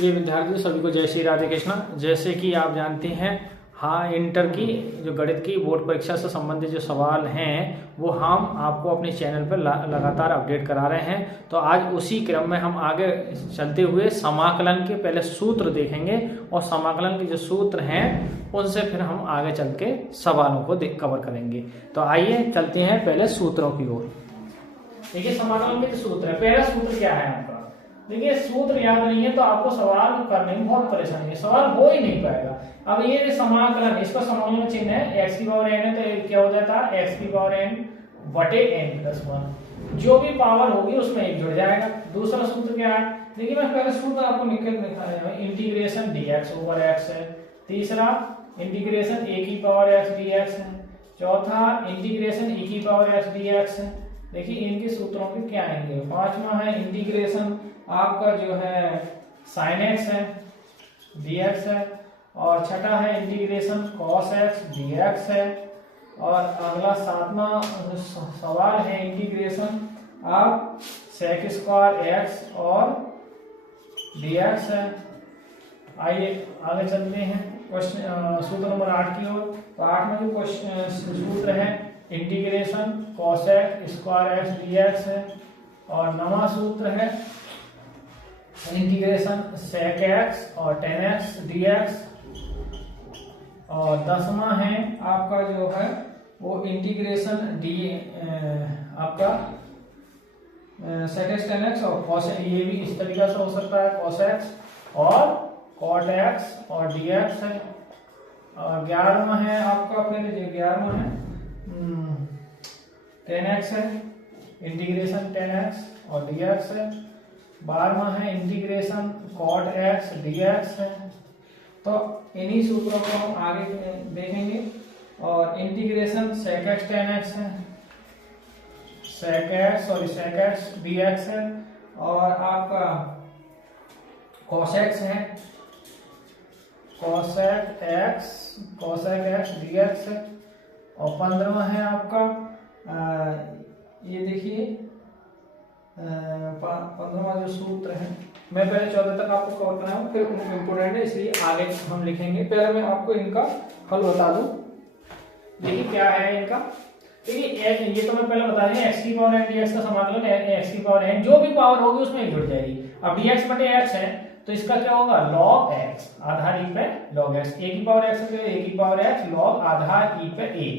प्रिय विद्यार्थियों, सभी को जय श्री राधे कृष्णा। जैसे कि आप जानते हैं, हाँ, इंटर की जो गणित की बोर्ड परीक्षा से संबंधित जो सवाल हैं वो हम आपको अपने चैनल पर लगातार अपडेट करा रहे हैं। तो आज उसी क्रम में हम आगे चलते हुए समाकलन के पहले सूत्र देखेंगे और समाकलन के जो सूत्र हैं उनसे फिर हम आगे चल के सवालों को कवर करेंगे। तो आइए चलते हैं पहले सूत्रों की ओर। देखिए, समाकलन के सूत्र है। पहला सूत्र क्या है आपका? देखिए, सूत्र याद नहीं है तो आपको सवाल करने में बहुत परेशानी है, सवाल हो ही नहीं पाएगा। अब ये समाकलन, इसका समाकलन चिन्ह है x की पावर n है, तो ये क्या हो जाता है x की पावर n बटे n प्लस 1। जो भी पावर होगी उसमें एक जुड़ जाएगा। दूसरा सूत्र क्या है? देखिए, मैं पहले सूत्र आपको लिख के दिखाया है, इंटीग्रेशन dx ओवर x है। तीसरा इंटीग्रेशन a की पावर x dx है। चौथा इंटीग्रेशन e की पावर x dx है। देखिए, इनके सूत्रों के क्या आएंगे। पांचवा है इंटीग्रेशन आपका जो है sin x है dx है। और छठा है इंटीग्रेशन cos x dx है। और अगला सातवां सवाल है इंटीग्रेशन आप sec स्क्वायर x और dx है। आइए आगे चलते हैं क्वेश्चन सूत्र नंबर 8 की ओर। तो 8 में जो क्वेश्चन सूत्र है integration cos x square x dx है। और नवा सूत्र है इंटीग्रेशन sec x और tan x dx। और 10वां है आपका जो है वो इंटीग्रेशन आपका sec x tan x और cos, ये भी इस तरीके से हो सकता है cos x और cot x और dx है। और 11वां है आपका, फिर जो 11वां है tan x है, इंटीग्रेशन tan x और dx है। 12वां है इंटीग्रेशन cot x dx है। तो इन्हीं सूत्रों को हम आगे देखेंगे। और integration sec x tan x है, sec x dx है। और आपका cos x है, cos x dx है। और 15वां है आपका ये देखिए 15वां जो सूत्र है, मैं पहले 14 तक आपको कवर कराऊं, फिर इम्पोर्टेंट है इसलिए आगे हम लिखेंगे। पहले मैं आपको इनका हल बता दूं। देखिए क्या है इनका। देखिए, ये तो मैं पहले बता दें, x की पावर n dx का समाकलन x की पावर n जो भी पावर होगी उसमें एक जुड़ जाएगी। अब dx बटे x है तो इसका क्या होगा log x आधार e पे log x। a की पावर x है, a की पावर x log आधार e पे a।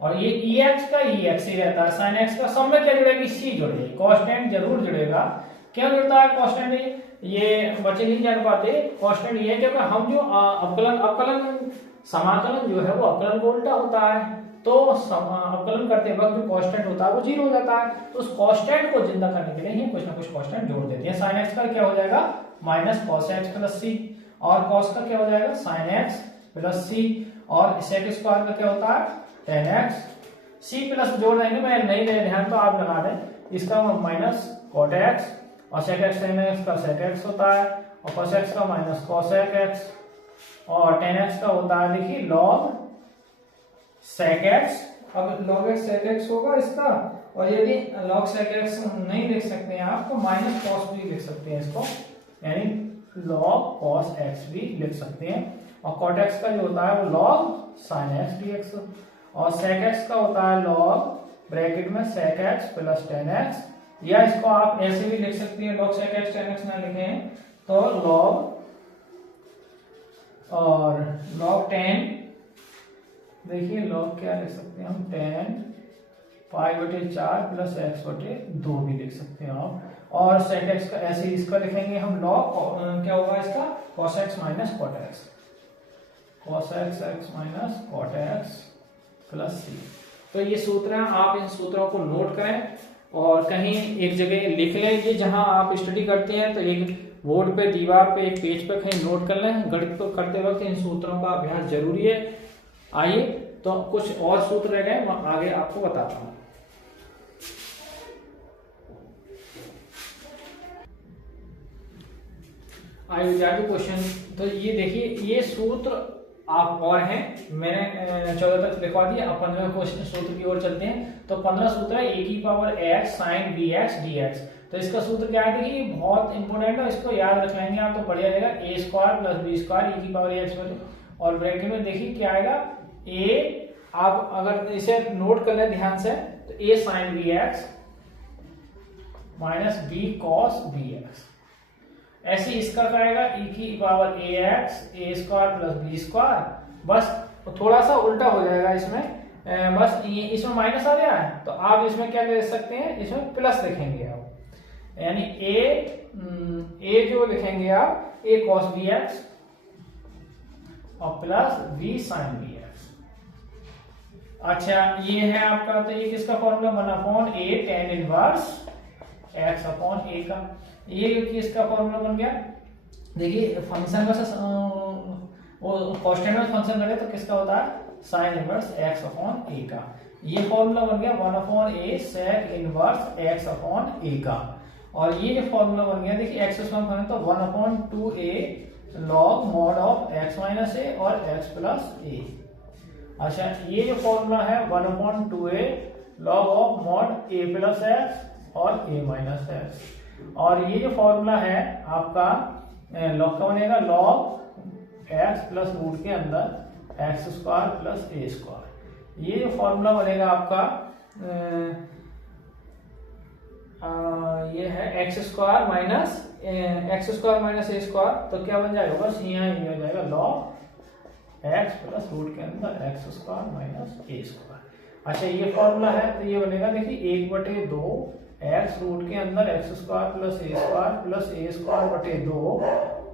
और ये ex का ex ही रहता है, sin x का सब में क्या जुड़ेगी c जुड़ेगी, कांस्टेंट जरूर जुड़ेगा। क्या जुड़ता है कांस्टेंट? ये बच्चे नहीं जान पाते। कांस्टेंट ये है क्योंकि हम जो अवकलन समाकलन जो है वो अवकलन को उल्टा होता है, तो अवकलन करते वक्त जो कांस्टेंट होता है वो 0 हो जाता है। तो उस कांस्टेंट को जिंदा करने के लिए ही कुछ ना कुछ कांस्टेंट जोड़ देते हैं। sin x का क्या हो जाएगा minus cos x plus c। और cos का क्या हो जाएगा sin x प्लस c। और sec स्क्वायर का क्या होता है tan x। c प्लस जोड़ देंगे, मैं नहीं दे ध्यान तो आप लगा दें। इसका माइनस cot x और sec x tan x का sec x होता है। और cos x का माइनस cos x और tan x का होता है देखिए log sec x। अब log x sec x होगा इसका। और यदि log sec x नहीं लिख सकते हैं आप तो माइनस cos भी लिख सकते हैं इसको, यानी log cos x भी लिख सकते हैं। और cot x का जो होता है वो log sin x dx। और sec x का होता है log ब्रैकेट में sec x plus tan x। या इसको आप ऐसे भी लिख सकते हैं, log sec x tan x ना लिखें तो log और log tan, देखिए log क्या लिख सकते हैं हम tan पाई बटे 4 प्लस x बटे 2 भी लिख सकते हैं आप। और sec x का ऐसे इसका लिखेंगे हम log क्या होगा इसका cos x minus cot x, cos x minus cot x plus c। तो ये सूत्र हैं, आप इन सूत्रों को नोट करें और कहीं एक जगह लिख लें। ये जहां आप स्टडी करते हैं तो एक बोर्ड पे, दीवार पे, एक पेज पे कहीं नोट कर लें। गणित को करते वक्त इन सूत्रों का अभ्यास जरूरी है। आइए तो कुछ और सूत्र रह गए, मैं आगे आपको बताता हूं। आइए विद्यार्थी क्वेश्चन, तो ये देखिए ये सूत्र आप और हैं, मैंने 14 तक लिखवा दिया। अब 15वें क्वेश्चन सूत्र की ओर चलते हैं। तो 15 सूत्र है a की power x sin bx dx। तो इसका सूत्र क्या है, देखिए बहुत इंपॉर्टेंट है, इसको याद रख लेंगे आप तो बढ़िया रहेगा। ए स्क्वायर प्लस बी स्क्वायर ई की पावर एक्स वैल्यू, और ब्रैकेट में देखिए क्या आएगा, ए, आप अगर इसे नोट कर ले ध्यान से तो A sine B x minus B cos B x. ऐसे इसका क्या आएगा, ई की power A x A square plus B square, बस थोड़ा सा उल्टा हो जाएगा इसमें, बस ये इसमें माइनस आ गया है तो आप इसमें क्या कर सकते हैं, इसमें प्लस लिखेंगे आप, यानी ए जो लिखेंगे आप ए कॉस बी एक्स और plus B sine B X. अच्छा ये है आपका, तो ये किसका formula, 1/a tan inverse x upon a का, ये किसका फॉर्मूला बन गया। देखिए फंक्शन का वो कांस्टेंट में फंक्शन करे तो किसका होता है, sine inverse x upon a का। ये फॉर्मूला बन गया 1/a sec inverse x upon a का। और ये जो फॉर्मूला बन गया, देखिए x स्क्वायर करें तो 1/2a log mod of x minus a और x प्लस a। अच्छा ये जो फॉर्मूला है 1/2a log of mod a plus x और a माइनस x। और ये जो फॉर्मूला है आपका log का बनेगा log x प्लस रूट के अंदर X square plus A square. ये जो फॉर्मूला बनेगा आपका ये है x square minus A square, तो क्या बन जाएगा, बस यहाँ ये हो जाएगा log एक्स प्लस रूट के अंदर X square minus A square. अच्छा ये फॉर्मूला है तो ये बनेगा, देखिए 1/2 एक्स रूट के अंदर X square plus A square बटे 2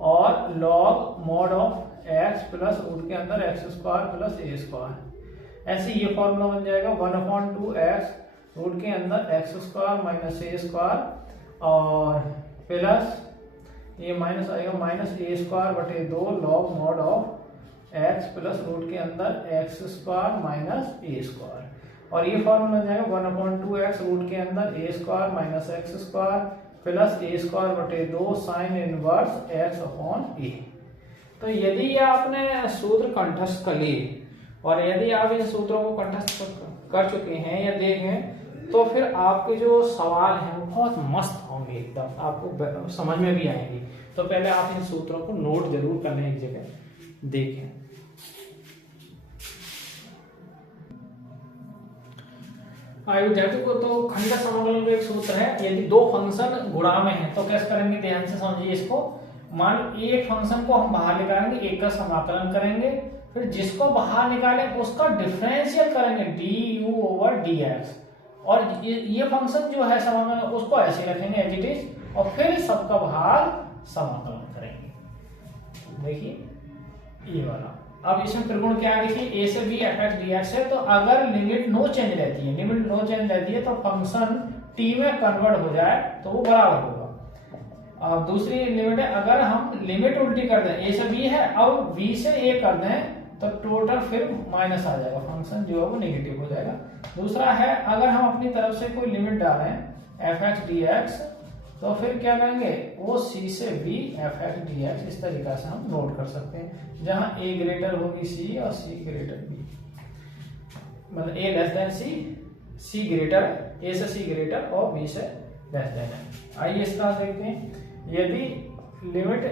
और log mod of X plus root के अंदर X square plus A square. ऐसे ये फॉर्मूला बन जाएगा 1/2 एक्स रूट के अंदर X square minus A square और प्लस ये माइनस आएगा माइनस ए स्क्वायर बटे 2 log mod of X plus root के अंदर X square minus A square. और ये फॉर्मूला बन जाएगा 1/2 एक्स रूट के अंदर A square minus x square plus A square बटे 2 sine inverse x upon A. तो यदि आपने सूत्र कंठस्थ कर लिए और यदि आप इन सूत्रों को कंठस्थ कर चुके हैं या देखें तो फिर आपके जो सवाल हैं वो बहुत मस्त होंगे, एकदम आपको समझ में भी आएंगे। तो पहले आप इन सूत्रों को नोट जरूर कर लें, एक जगह देखें। विद्यार्थियों को तो खंड समाकलन का एक सूत्र है, यदि दो फंक्शन गुणा में है तो कैसे करेंगे, ध्यान से समझिए इसको। मान लो एक फंक्शन को हम बाहर निकालेंगे, एक का समाकलन करेंगे, फिर जिसको बाहर निकालें उसका डिफरेंशियल करेंगे du/dx, और ये फंक्शन जो है समाकलन उसको ऐसे रखेंगे एज इट इज, और फिर सबका बाहर समाकलन करेंगे। देखिए ये वाला, अब इसमें त्रिकोण क्या है, देखिए a से b f(x) है, तो अगर लिमिट नो चेंज रहती है तो फंक्शन t में कन्वर्ट हो जाए तो वो बराबर होगा। अब दूसरी लिमिट है, अगर हम लिमिट उल्टी कर दें, a से b है अब b से a कर दें तो टोटल फिर माइनस आ जाएगा, फंक्शन जो है वो नेगेटिव हो जाएगा। दूसरा है, अगर हम अपनी तरफ से कोई लिमिट डालें f(x)dx तो फिर क्या करेंगे, वो c से b f(x)dx इस तरीका से हम नोट कर सकते हैं, जहां a ग्रेटर होगी c और c ग्रेटर b, मतलब a less than c greater, a से c ग्रेटर और b से लेस देन है। आइए इसका देखते हैं। यदि लिमिट a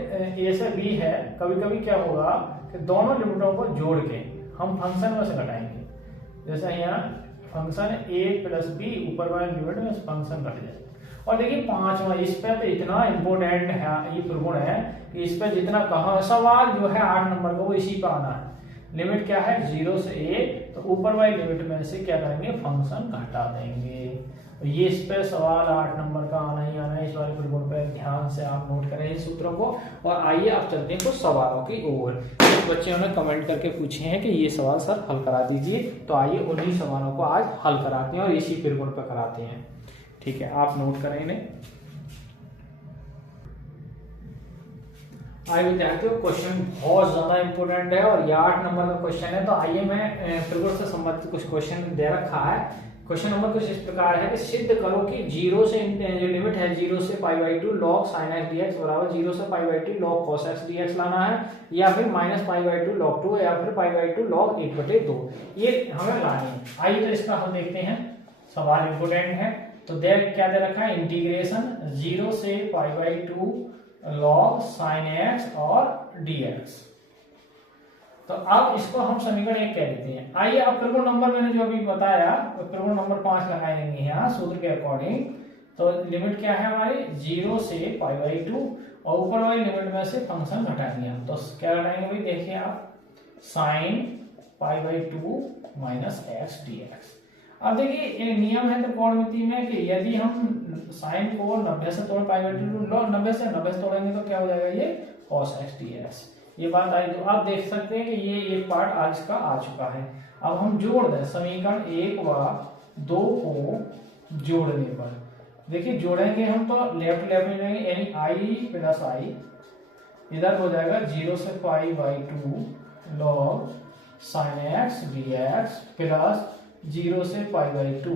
से b है, कभी कभी क्या होगा कि दोनों लिमिटों को जोड़ के हम फंक्शन में से घटाएंगे, जैसे यहाँ फंक्शन a प्लस b ऊपर वाले लिमिट में फंक्शन घट जाए। और देखिए पांचवा, इस पे तो इतना इंपॉर्टेंट है ये त्रिकोण है कि इस पे जितना कहा सवाल जो है 8 नंबर का वो इसी पे आना है। लिमिट क्या है 0 से a, तो ऊपर वाली लिमिट में से क्या करेंगे, फंक्शन घटा देंगे। तो ये इस पे सवाल 8 नंबर का आना ही आना है। इस वाले त्रिकोण पे ध्यान से आप नोट करें इन सूत्रों को। और आइए आप चलते हैं कुछ सवालों की ओर। कुछ बच्चों ने कमेंट करके पूछे हैं कि ये सवाल सर हल करा दीजिए, तो आइए उन्हीं सवालों को आज हल कराते हैं और इसी त्रिकोण पे कराते हैं। ठीक है, आप नोट करें इन्हें। आइए विद्यार्थियों, क्वेश्चन बहुत ज्यादा इंपॉर्टेंट है और ये 8 नंबर का क्वेश्चन है। तो आइए मैं त्रिकोण से संबंधित कुछ क्वेश्चन दे रखा है। क्वेश्चन नंबर कुछ इस प्रकार है कि सिद्ध करो कि 0 से जो लिमिट है 0 से π/2 log sin x dx बराबर 0 से π/2 log cos x dx लाना है, या फिर -π/2 log 2 या फिर π/2 log 1/2 ये हमें लानी है। आइए तो इसका हल देखते हैं। सवाल इंपोर्टेंट है, तो क्या दे रखा है, इंटीग्रेशन 0 से π/2 log sin x और dx। तो अब इसको हम समीकरण 1 कह देते हैं। आइए अब त्रिकोण नंबर मैंने जो अभी बताया तो त्रिकोण नंबर 5 लगाएंगे यहाँ सूत्र के अकॉर्डिंग। तो लिमिट क्या है हमारी 0 से π/2 और ऊपर वाली लिमिट में से फंक्शन घटा दिया। तो क्या घटाएंगे भाई, देखिए आप sin π/2 माइनस x dx। अब देखिए एक नियम है त्रिकोणमिति में कि यदि हम साइन को 90 से तोड़ π/2 90 से तोड़ेंगे तो क्या हो जाएगा, ये cos x dx। ये बात आई। तो आप देख सकते हैं कि ये एक पार्ट आज का आ चुका है। अब हम जोड़ दें समीकरण 1 व 2 को जोड़ने पर, देखिए जोड़ेंगे हम तो लेफ्ट में जाएंगे, यानी i प्लस आई इधर हो जाएगा 0 से π/2 log sin x dx plus 0 से π/2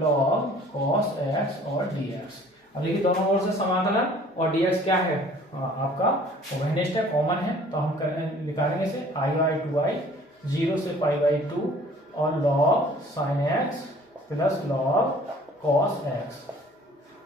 log cos x और dx। अब देखिए दोनों ओर से समाकलन और dx क्या है, आपका ओवेनिस्ट है, कॉमन है। तो हम निकालेंगे इसे i/2i 0 से π/2 और log sin x plus log cos x।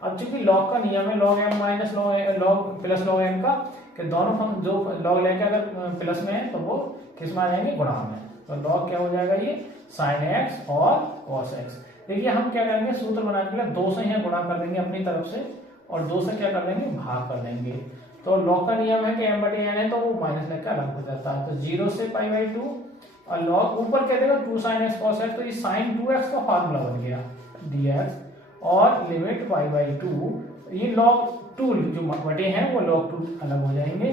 अब चूंकि log का नियम है log m minus log plus log m का, कि दोनों जो log लेके अगर प्लस में है तो वो किस में आ जाएंगे, गुणा में। तो log क्या हो जाएगा, ये sin x और cos x। देखिए हम क्या करेंगे, सूत्र बनाने के लिए 2 से यहाँ गुणा कर देंगे अपनी तरफ से और 2 से क्या कर देंगे, भाग कर देंगे। तो log का नियम है कि m/n है तो वो माइनस लेकर अलग हो जाता है। तो 0 से π/2 और log ऊपर क्या देगा 2 sin x cos x, तो ये sin 2x का फार्मूला बन गया dx और लिमिट π/2 ये log 2 जो बटे हैं वो log 2 अलग हो जाएंगे।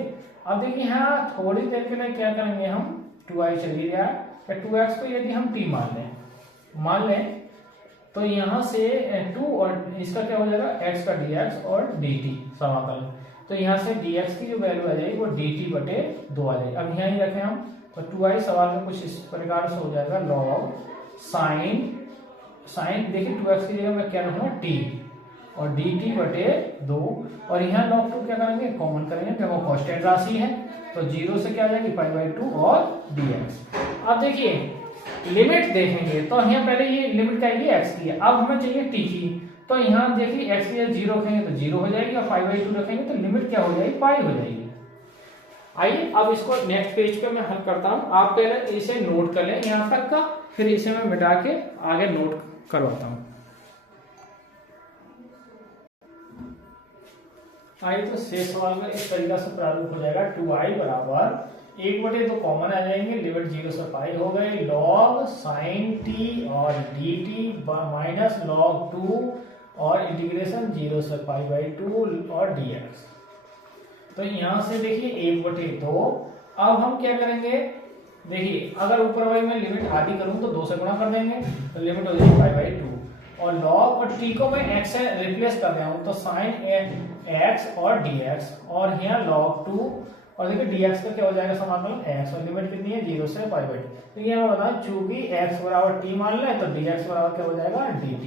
अब देखिए यहाँ थोड़ी देर के लिए क्या करेंगे, हम 2i चल ही रहा है, 2x को यदि हम t मान लें तो यहाँ से 2 और इसका क्या हो जाएगा x का dx और dt समाकलन। तो यहाँ से dx की जो वैल्यू आ जाएगी वो dt बटे 2 आ जाएगी। अब यहाँ ही रखें हम तो 2i सवाल में कुछ इस प्रकार से हो जाएगा log sin देखिए 2x की जगह मैं क्या रखूंगा t और dt बटे 2 और यहाँ log 2 क्या करेंगे, कॉमन करेंगे क्योंकि वो कांस्टेंट राशि है। तो 0 से क्या आ जाएगी π/2 और dx। अब देखिए लिमिट देखेंगे तो यहाँ पहले ये लिमिट क्या है, x की है, अब हमें चाहिए t की। तो यहाँ देखिए x की 0 रखेंगे तो 0 हो जाएगी और π/2 रखेंगे तो लिमिट क्या हो जाएगी, पाई हो जाएगी। आइए अब इसको नेक्स्ट पेज पे मैं हल करता हूँ। आप पहले इसे नोट कर लें यहाँ तक का, फिर इसे मैं मिटा के आगे नोट करवाता हूँ। आइए तो शेष सवाल में इस तरीका से प्रारूप हो जाएगा 2i बराबर 1/2 तो कॉमन आ जाएंगे, लिमिट 0 से पाई हो गई, log sin t और dt माइनस log 2 और इंटीग्रेशन 0 से π/2 और dx। तो यहां से देखिए 1/2। अब हम क्या करेंगे, देखिए अगर ऊपर वाली में लिमिट आधी करूं तो 2 से गुणा कर देंगे तो लिमिट हो जाएगी π/2 और log और t को मैं x से रिप्लेस कर रहा हूं तो sin x और dx और यहाँ log 2 और देखिए dx का क्या हो जाएगा समाकलन x और लिमिट कितनी है 0 से π/2। तो ये मैं बताऊं चूंकि x बराबर t मान लें तो dx बराबर क्या हो जाएगा dt।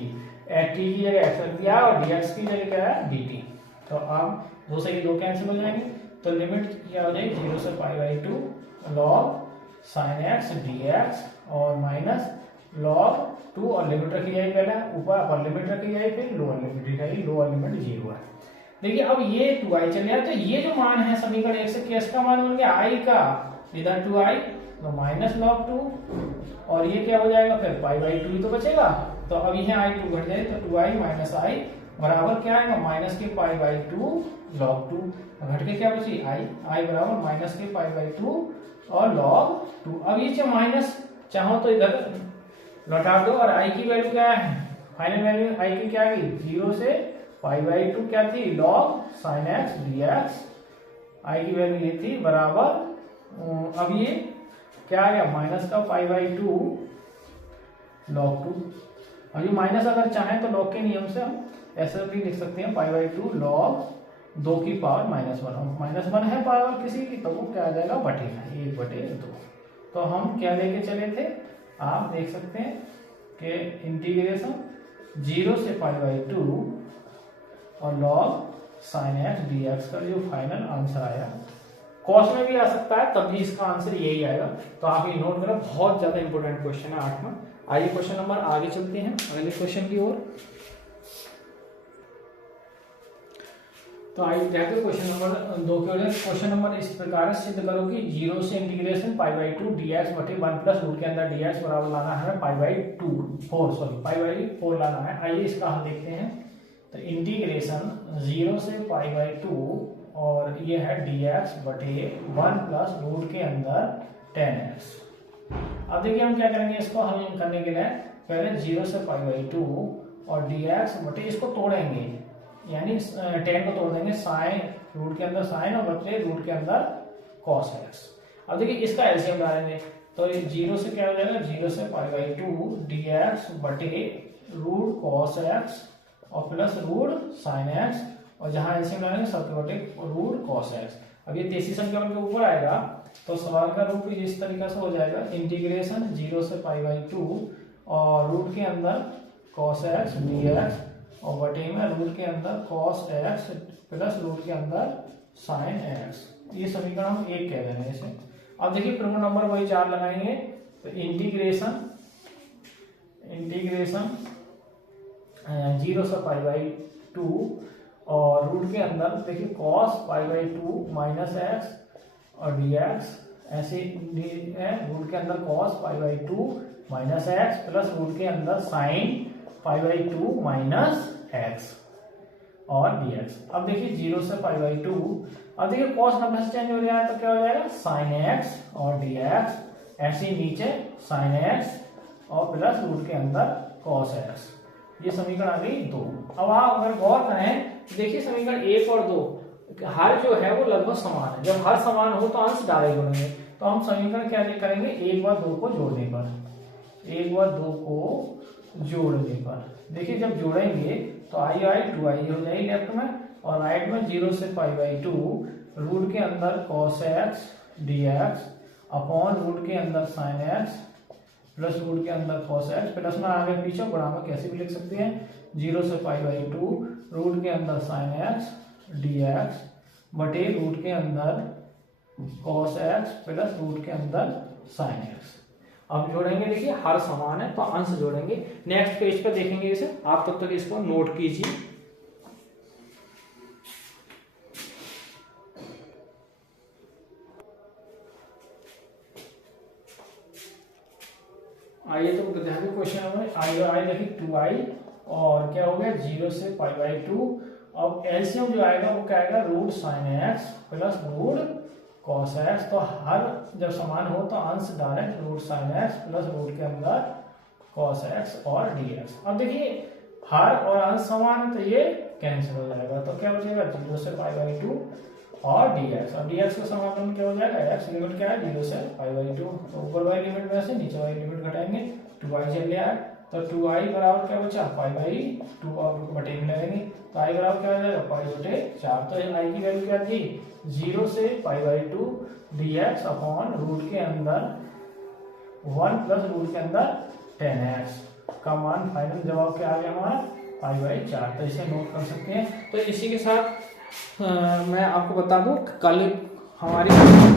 t की जगह x रख दिया और dx की जगह क्या है dt। तो अब 2 से 2 कैंसिल हो जाएंगे तो लिमिट क्या हो जाएगी 0 से π/2 log sin x dx और माइनस log 2 और लिमिट रखी जाएगी, पहले ऊपर अपर लिमिट रखी जाएगी फिर लोअर लिमिट रखी, लोअर लिमिट 0 है। देखिए अब ये 2i चल गया तो ये जो मान है समीकरण 1 से किस का मान बन गया, i का, इधर 2i तो माइनस log 2 और ये क्या हो जाएगा फिर π/2 तो बचेगा। तो अब यहाँ i 2 घट जाए तो 2i माइनस i बराबर क्या आएगा माइनस के π/2 log 2 घट के क्या बची i बराबर माइनस के π/2 और log 2। अब ये जो माइनस चाहो तो इधर लौटा दो और i की वैल्यू क्या है, फाइनल वैल्यू i की क्या आ गई 0 से π/2 क्या थी log sin x dx, i की वैल्यू ये थी बराबर अब ये क्या आ गया माइनस का π/2 log 2। अब ये माइनस अगर चाहें तो log के नियम से हम ऐसा भी लिख सकते हैं π/2 log 2 की पावर -1 -1 है पावर किसी की तो वो क्या आ जाएगा बटेगा 1/2। तो हम क्या लेके चले थे, आप देख सकते हैं कि इंटीग्रेशन 0 से π/2 और log sin x dx का जो फाइनल आंसर आया, कॉस में भी आ सकता है तब भी इसका आंसर यही आएगा। तो आप ये नोट करें, बहुत ज्यादा इंपॉर्टेंट क्वेश्चन है 8वां। आइए क्वेश्चन नंबर आगे चलते हैं अगले क्वेश्चन की ओर। तो आई क्वेश्चन नंबर 2 के लिए क्वेश्चन नंबर इस प्रकार सिद्ध करो कि 0 से इंटीग्रेशन π/2 dx बटे 1 प्लस रूट के अंदर dx बराबर लाना है π/4 लाना है। आइए इसका हल देखते हैं। तो इंटीग्रेशन 0 से π/2 और ये है dx बटे 1 प्लस रूट के अंदर 10x। अब देखिए हम क्या करेंगे, इसको हल करने के लिए पहले 0 से π/2 और dx बटे इसको तोड़ेंगे, यानी 10 को तोड़ देंगे, साइन रूट के अंदर साइन और बटे रूट के अंदर cos x। अब देखिए इसका एलसीएम डालेंगे, तो 0 से क्या हो जाएगा, 0 से π/2 dx बटे रूट cos x और प्लस रूट sin x, और जहां एलसीएम डालेंगे सबके बटे रूट cos x। अब ये तेजी संख्या के ऊपर आएगा तो सवाल का रूप इस तरीके से हो जाएगा, इंटीग्रेशन 0 से π/2 और रूट के अंदर cos x dx और बटे में रूट के अंदर cos x प्लस रूट के अंदर sin x। ये समीकरण हम 1 कह रहे हैं इसे। अब देखिए प्रगुण नंबर वही 4 लगाएंगे, तो इंटीग्रेशन 0 से π/2 और रूट के अंदर देखिए cos π/2 माइनस x और dx, ऐसे रूट के अंदर cos π/2 minus x plus root के अंदर sin π/2 माइनस x और dx। अब देखिए 0 से π/2, अब देखिए cos नंबर से चेंज हो रहा है तो क्या हो जाएगा sin x और dx, ऐसे नीचे sin x और प्लस रूट के अंदर cos x। ये समीकरण आ गई 2। अब आप अगर गौर करें तो देखिए समीकरण 1 और 2 हर जो है वो लगभग समान है। जब हर समान हो तो अंश डायरेक्ट बनेंगे, तो हम समीकरण क्या करेंगे, 1 व 2 को जोड़ने पर, 1 व 2 को जोड़ने पर देखिए जब जोड़ेंगे तो i 2i हो जाएगी लेफ्ट में, और राइट में 0 से π/2 रूट के अंदर cos x dx upon root के अंदर sin x प्लस रूट के अंदर cos x, प्लस में आगे पीछे गुणा में कैसे भी लिख सकते हैं, 0 से π/2 रूट के अंदर sin x dx बटे रूट के अंदर cos x प्लस रूट के अंदर sin x। अब जोड़ेंगे, देखिए हर समान है तो अंश जोड़ेंगे। नेक्स्ट पेज पर देखेंगे इसे, आप तब तक इसको नोट कीजिए। आइए तो क्वेश्चन नंबर आई देखिए 2i और क्या हो गया 0 से π/2। अब एलसीएम जो आएगा वो क्या आएगा, root sin x plus root cos x। तो हर जब समान हो तो अंश direct root sin x plus root के अंदर cos x और dx। अब देखिए हर और अंश समान है तो ये कैंसिल हो जाएगा, तो क्या बचेगा 0 से π/2 और dx, और dx का समाकलन क्या हो जाएगा, x लिमिट क्या है 0 से π/2, तो ऊपर वाली लिमिट में से नीचे वाली लिमिट घटाएंगे, 2i चल गया है तो 2i बराबर क्या बचा π/2 और बटे में लगेंगे, तो i बराबर क्या हो जाएगा π/4। तो i की वैल्यू क्या थी 0 से π/2 dx अपॉन रूट के अंदर 1 प्लस रूट के अंदर 10x का मान फाइनल जवाब क्या आ गया हमारा π/4। तो इसे नोट कर सकते हैं। तो इसी के साथ मैं आपको बता दूं कल हमारी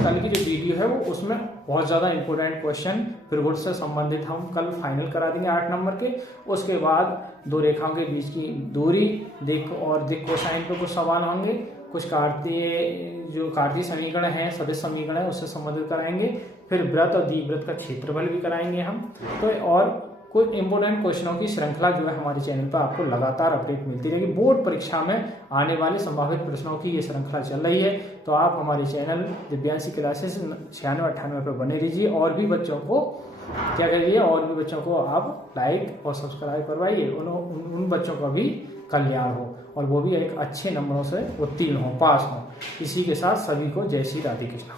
कल की जो वीडियो है वो उसमें बहुत ज़्यादा इंपॉर्टेंट क्वेश्चन त्रिभुज से संबंधित हम कल फाइनल करा देंगे 8 नंबर के। उसके बाद दो रेखाओं के बीच की दूरी दिक् और दिक् कोसाइन पे कुछ सवाल होंगे, कुछ कार्तीय समीकरण है, सदिश समीकरण है उससे संबंधित कराएंगे, फिर वृत्त और द्विवृत्त का क्षेत्रफल भी कराएंगे हम। तो और कुछ इंपोर्टेंट क्वेश्चनों की श्रृंखला जो है हमारे चैनल पर आपको लगातार अपडेट मिलती रहेगी। बोर्ड परीक्षा में आने वाले संभावित प्रश्नों की ये श्रृंखला चल रही है, तो आप हमारे चैनल दिव्यांशी क्लासेस 96-98 पर बने रहिए और भी बच्चों को क्या करिए, और भी बच्चों को आप लाइक और सब्सक्राइब करवाइए, उन बच्चों का भी कल्याण हो और वो भी एक अच्छे नंबरों से उत्तीर्ण हो, पास हो। इसी के साथ सभी को जय श्री राधे कृष्ण।